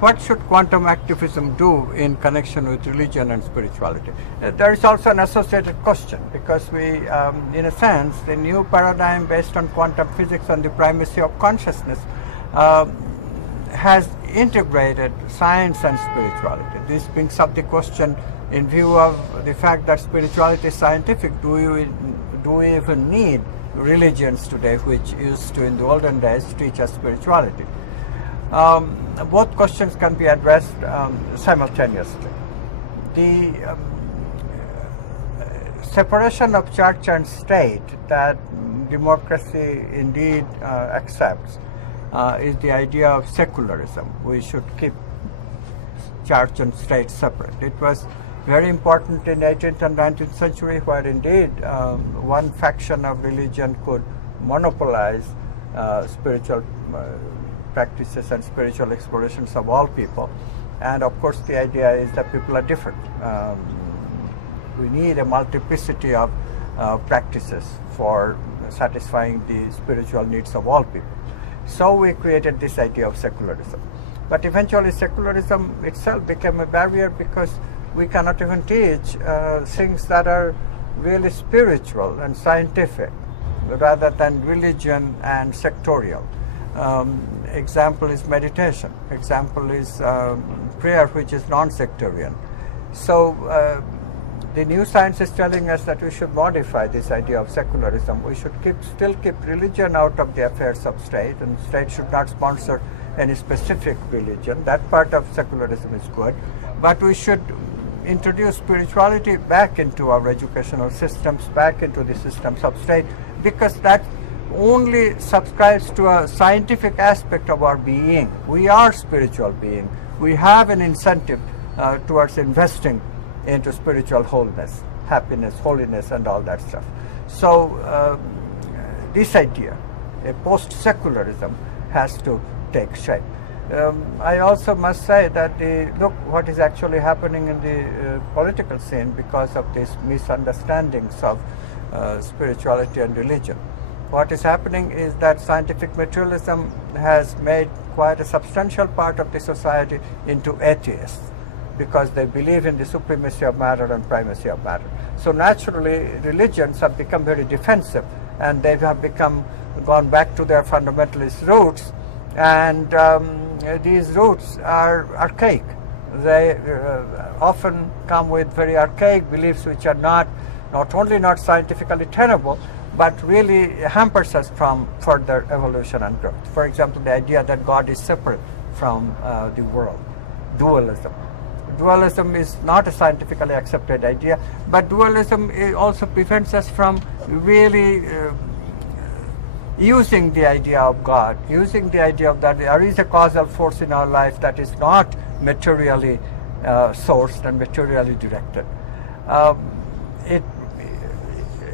what should quantum activism do in connection with religion and spirituality? There is also an associated question, because we, in a sense, the new paradigm based on quantum physics and the primacy of consciousness has integrated science and spirituality. This brings up the question, in view of the fact that spirituality is scientific, do we even need religions today, which used to in the olden days teach us spirituality? Both questions can be addressed simultaneously. The separation of church and state that democracy indeed accepts is the idea of secularism. We should keep church and state separate. It was very important in 18th and 19th century, where indeed one faction of religion could monopolize spiritual practices and spiritual explorations of all people. And of course the idea is that people are different. We need a multiplicity of practices for satisfying the spiritual needs of all people. So we created this idea of secularism. But eventually secularism itself became a barrier, because we cannot even teach things that are really spiritual and scientific, rather than religion and sectorial. Example is meditation. Example is prayer, which is non-sectarian. So the new science is telling us that we should modify this idea of secularism. We should still keep religion out of the affairs of state, and state should not sponsor any specific religion. That part of secularism is good, but we should introduce spirituality back into our educational systems, back into the systems of state, because that only subscribes to a scientific aspect of our being. We are spiritual being. We have an incentive towards investing into spiritual wholeness, happiness, holiness, and all that stuff. So this idea, a post-secularism, has to take shape. I also must say that look what is actually happening in the political scene because of these misunderstandings of spirituality and religion. What is happening is that scientific materialism has made quite a substantial part of the society into atheists, because they believe in the supremacy of matter and primacy of matter. So naturally religions have become very defensive, and they have gone back to their fundamentalist roots, and these roots are archaic. They often come with very archaic beliefs which are not only not scientifically tenable, but really hampers us from further evolution and growth. For example, the idea that God is separate from the world, dualism. Dualism is not a scientifically accepted idea, but dualism also prevents us from really using the idea of God, using the idea of that there is a causal force in our life that is not materially sourced and materially directed.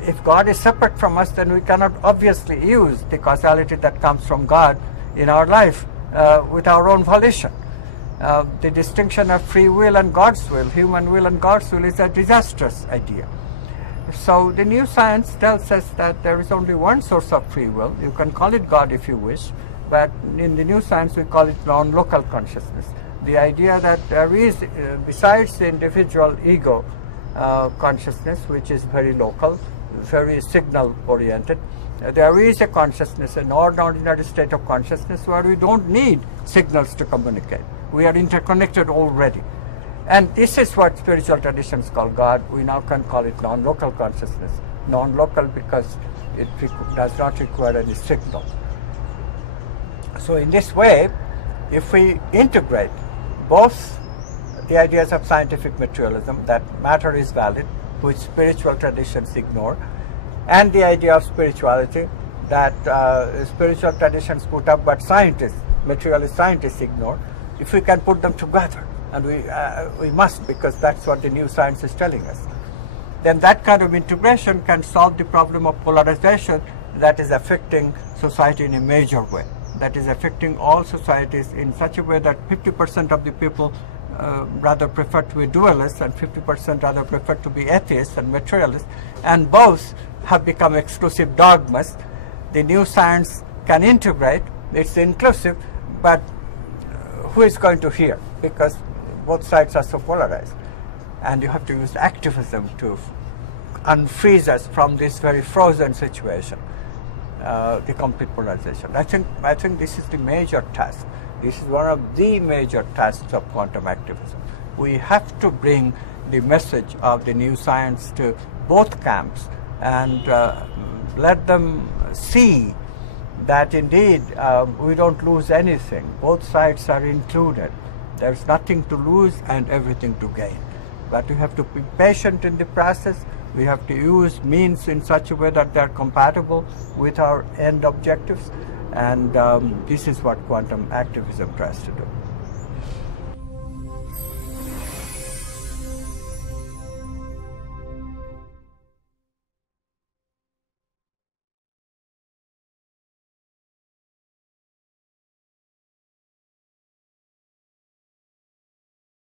If God is separate from us, then we cannot obviously use the causality that comes from God in our life with our own volition. The distinction of free will and God's will, human will and God's will, is a disastrous idea. So the new science tells us that there is only one source of free will. You can call it God if you wish, but in the new science we call it non-local consciousness. The idea that there is, besides the individual ego consciousness, which is very local, very signal-oriented, there is a consciousness, an ordinary state of consciousness where we don't need signals to communicate. We are interconnected already. And this is what spiritual traditions call God. We now can call it non-local consciousness. Non-local because it does not require any signal. So in this way, if we integrate both the ideas of scientific materialism, that matter is valid, which spiritual traditions ignore, and the idea of spirituality that spiritual traditions put up but scientists, materialist scientists ignore, if we can put them together, and we must, because that's what the new science is telling us, then that kind of integration can solve the problem of polarization that is affecting society in a major way, that is affecting all societies in such a way that 50% of the people rather prefer to be dualists and 50% rather prefer to be atheists and materialists, and both have become exclusive dogmas. The new science can integrate, it's inclusive, but who is going to hear? Because both sides are so polarized. And you have to use activism to unfreeze us from this very frozen situation, the complete polarization. I think this is the major task. This is one of the major tasks of quantum activism. We have to bring the message of the new science to both camps and let them see that indeed we don't lose anything. Both sides are included. There's nothing to lose and everything to gain. But we have to be patient in the process. We have to use means in such a way that they're compatible with our end objectives. And this is what quantum activism tries to do.